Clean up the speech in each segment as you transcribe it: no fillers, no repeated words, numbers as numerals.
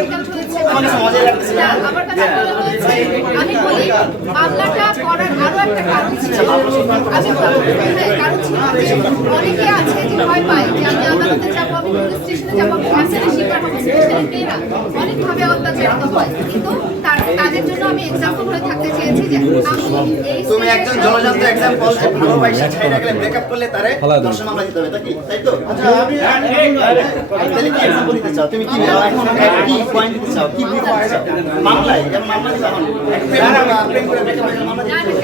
difficult হয়েছে আমার কাছে মনে হয়েছে আমি বলি মামলাটা করার আরো একটা কারণ ছিল আমি কারণ ছিল যে অনেকে আছে যে ভয় পায় যে আমি আদালতে যাবো আমি পুলিশ স্টেশনে যাবো ক্যান্সারের শিকার হবো স্পেশালি মেয়েরা অনেকভাবে অত্যাচারিত হয় কিন্তু তাদের জন্য আমি এক্সাম্পল হয়ে থাকতে চেয়েছি যে তুমি একজন জলজান্ত এক্সাম্পল যে ভালোবাসা ছাইরা গেলে ব্রেকআপ করলে তারে দর্শন মামলা দিতে হবে তাই তো আচ্ছা আমি তাহলে কি এক্সাম্পল দিতে চাও তুমি কি এখন কি পয়েন্ট দিতে চাও কি দিতে চাও মামলায় যেমন মামলা দিতে হবে প্রেম করে ব্রেকআপ হয়ে মামলা দিতে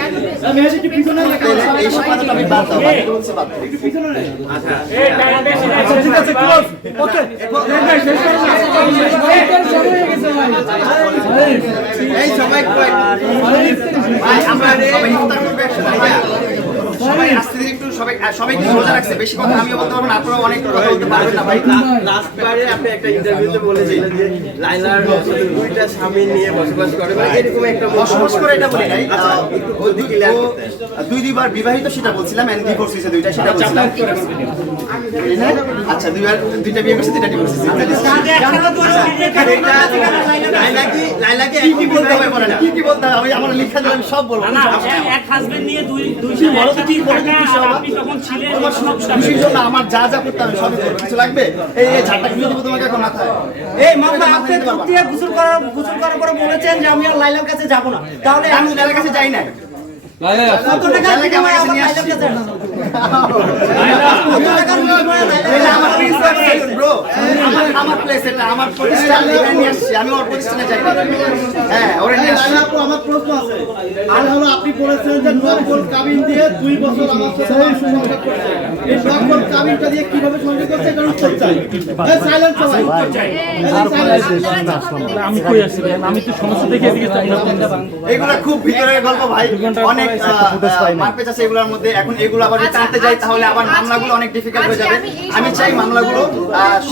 আমি একটু পিছনে লেখা এই সময় আমি বাদ দাও বলছি বাদ একটু পিছনে নে আচ্ছা ঠিক আছে ক্লোজ ওকে এই সবাই ভাই আমরা সবাই ইফতার করব একসাথে সবাই আস্তে ধীরে একটু সবাইকে সোজা রাখছে বেশি কথা আমিও বলতে পারবো না আপনারা অনেক কথা বলতে পারবেন না ভাই লাস্ট বারে আপনি একটা ইন্টারভিউতে বলেছিলেন যে লাইলার দুইটা স্বামী নিয়ে বসবাস করে মানে এরকম একটা বসবাস করে এটা বলি নাই দুইবার বিবাহিত সেটা বলছিলাম এন্ড ডিভোর্স হইছে দুইটা সেটা বলছিলাম আচ্ছা দুইটা বিয়ে করছে দুইটা ডিভোর্স হইছে লাইলা কি কি বলতে হবে বলেন কি বলতে হবে আমি আমার লেখা দিলাম সব বলবো না এক হাজবেন্ড নিয়ে দুই বলো তো কি বলে আপনি তখন ছিলেন খুশির জন্য আমার যা যা করতে হবে সবই করব কিছু লাগবে এই ঝাড়টা কিনে দিব তোমাকে এখন মাথায় এই মামলা আপনি দিয়ে গোসল করার পরে বলেছেন যে আমি আর লাইলার কাছে যাব না তাহলে আমি লাইলার কাছে যাই না লাইলা কত টাকা দিয়ে আমার লাইলার কাছে আমার প্রিন্সিপাল ব্রো আমার প্লেস এটা আমার প্রতিষ্ঠান এখানে নিয়ে আসছি আমি ওর প্রতিষ্ঠানে যাই হ্যাঁ ওরে নিয়ে আসছি আপু আমার প্রশ্ন আছে আর হলো আপনি বলেছেন যে নকল কাবিন দিয়ে 2 বছর আমার সাথে সংসার করতে এই নকল কাবিনটা দিয়ে কিভাবে সংসার করতে এটা উত্তর চাই এই সাইলেন্ট সবাই উত্তর চাই আমি কই আসছি আমি তো সমস্যা দেখে এদিকে চাই না এগুলা খুব ভিতরের গল্প ভাই অনেক মারপেচ আছে এগুলোর মধ্যে এখন এগুলো আবার যদি টানতে যাই তাহলে আবার মামলাগুলো অনেক ডিফিকাল্ট হয়ে যাবে আমি চাই মামলাগুলো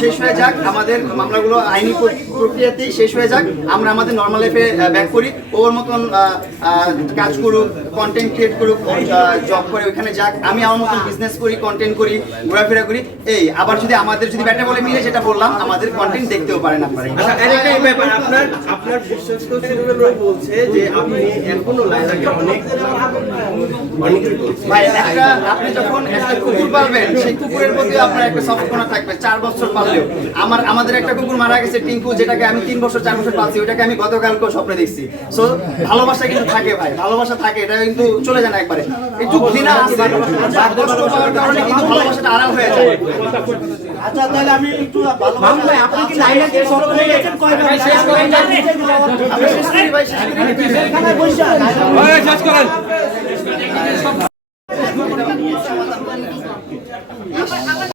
শেষ হয়ে যাক আমাদের মামলাগুলো আইনি প্রক্রিয়াতেই শেষ হয়ে যাক আমরা আমাদের নর্মাল লাইফে ব্যাক করি ওর মতন কাজ করুক কন্টেন্ট ক্রিয়েট করুক জব করে ওইখানে যাক আমি আমার মতন বিজনেস করি কন্টেন্ট করি ঘোরাফেরা করি এই আবার যদি আমাদের যদি ব্যাটে বলে মিলে যেটা বললাম আমাদের কন্টেন্ট দেখতেও পারেন আপনারা আচ্ছা আরেকটা ব্যাপার আপনার বিশ্বস্ত সিরিয়াল বলছে যে আপনি এখনো লাইলাকে অনেক ভাই একটা আপনি যখন একটা কুকুর পালবেন সেই কুকুরের প্রতি আপনার একটা সফটকর্নার থাকবে 4 বছর পাললেও আমাদের একটা কুকুর মারা গেছে টিঙ্কু যেটাকে আমি 3 বছর 4 বছর পালছি ওটাকে আমি গতকালকেও স্বপ্নে দেখছি সো ভালোবাসা কিন্তু থাকে ভাই ভালোবাসা থাকে এটা কিন্তু চলে যায় না একবারে একটু ঘৃণা আছে কষ্ট পাওয়ার কারণে কিন্তু ভালোবাসাটা আড়াল হয়ে যায় আচ্ছা তাহলে আমি একটু মামু ভাই আপনি কি লাইলাকে স্বপ্নে দেখেছেন কয়বার শেষ করেন আমি শেষ করি ভাই শেষ করি এখানে বসে শেষ করেন আবার